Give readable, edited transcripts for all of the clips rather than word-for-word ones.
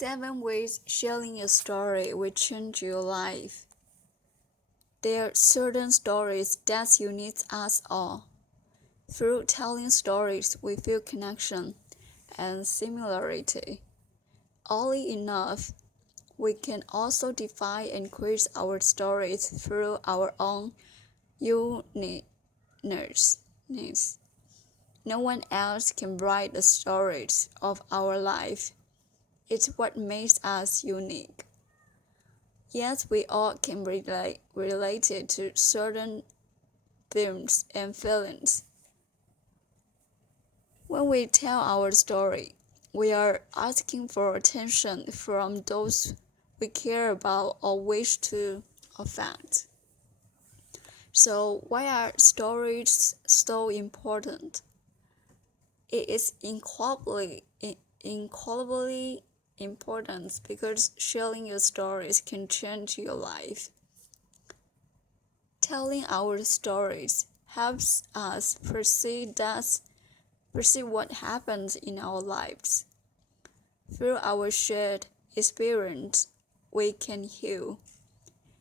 7 ways sharing a story will change your life. There are certain stories that unite us all. Through telling stories, we feel connection and similarity. Oddly enough, we can also define and create our stories through our own uniqueness. No one else can write the stories of our life. It's what makes us unique. Yet we all can relate to certain themes and feelings. When we tell our story, we are asking for attention from those we care about or wish to affect. So why are stories so important? It is incredibly important because sharing your stories can change your life. Telling our stories helps us perceive what happens in our lives. Through our shared experience, we can heal.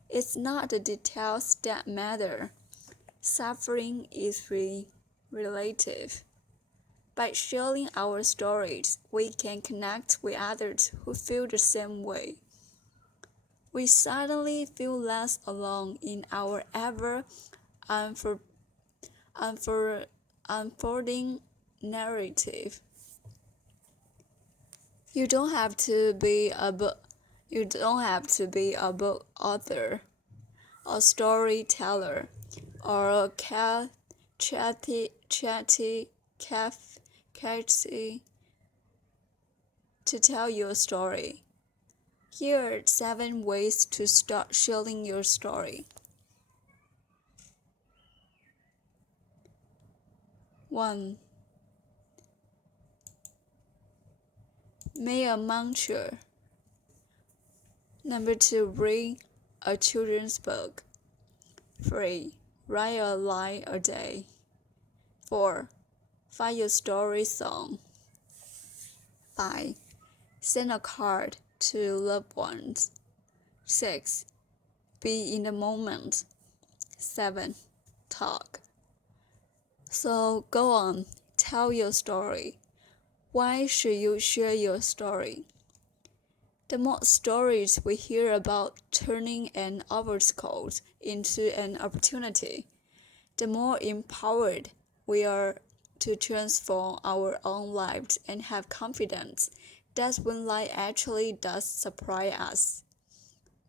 It's not the details that matter. Suffering is relative. By sharing our stories, we can connect with others who feel the same way. We suddenly feel less alone in our ever unfolding narrative. You don't have to be a book author, a storyteller, or a chatty to tell your story. Here are 7 ways to start sharing your story. 1. Make a mantra. 2. Read a children's book. 3. Write a line a day. 4. Find your story song. 5. Send a card to loved ones. 6. Be in the moment. 7. Talk. So go on, tell your story. Why should you share your story? The more stories we hear about turning an obstacle into an opportunity, the more empowered we are to transform our own lives and have confidence that when life actually does surprise us,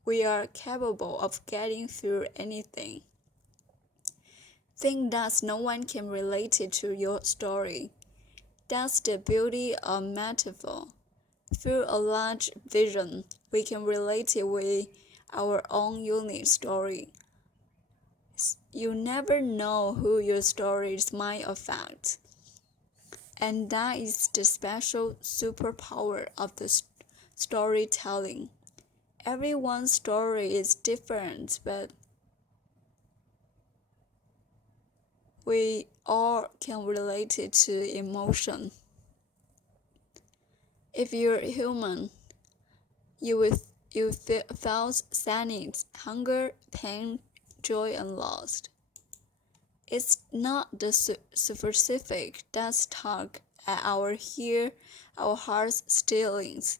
we are capable of getting through anything. Think that no one can relate it to your story. That's the beauty of metaphor. Through a large vision, we can relate it with our own unique story. You never know who your stories might affect. And that is the special superpower of the storytelling. Everyone's story is different, but we all can relate it to emotion. If you're human, you felt sadness, hunger, pain, joy, and loss. It's not the specific that's tug at our heart's stillings.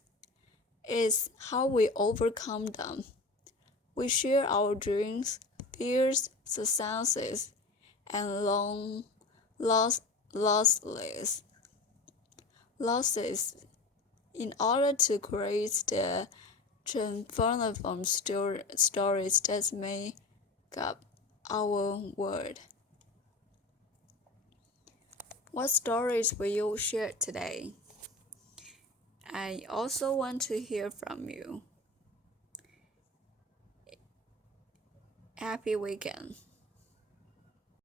It's how we overcome them. We share our dreams, fears, successes, and long losses in order to create the transformative stories that make up our world. What stories will you share today? I also want to hear from you. Happy weekend.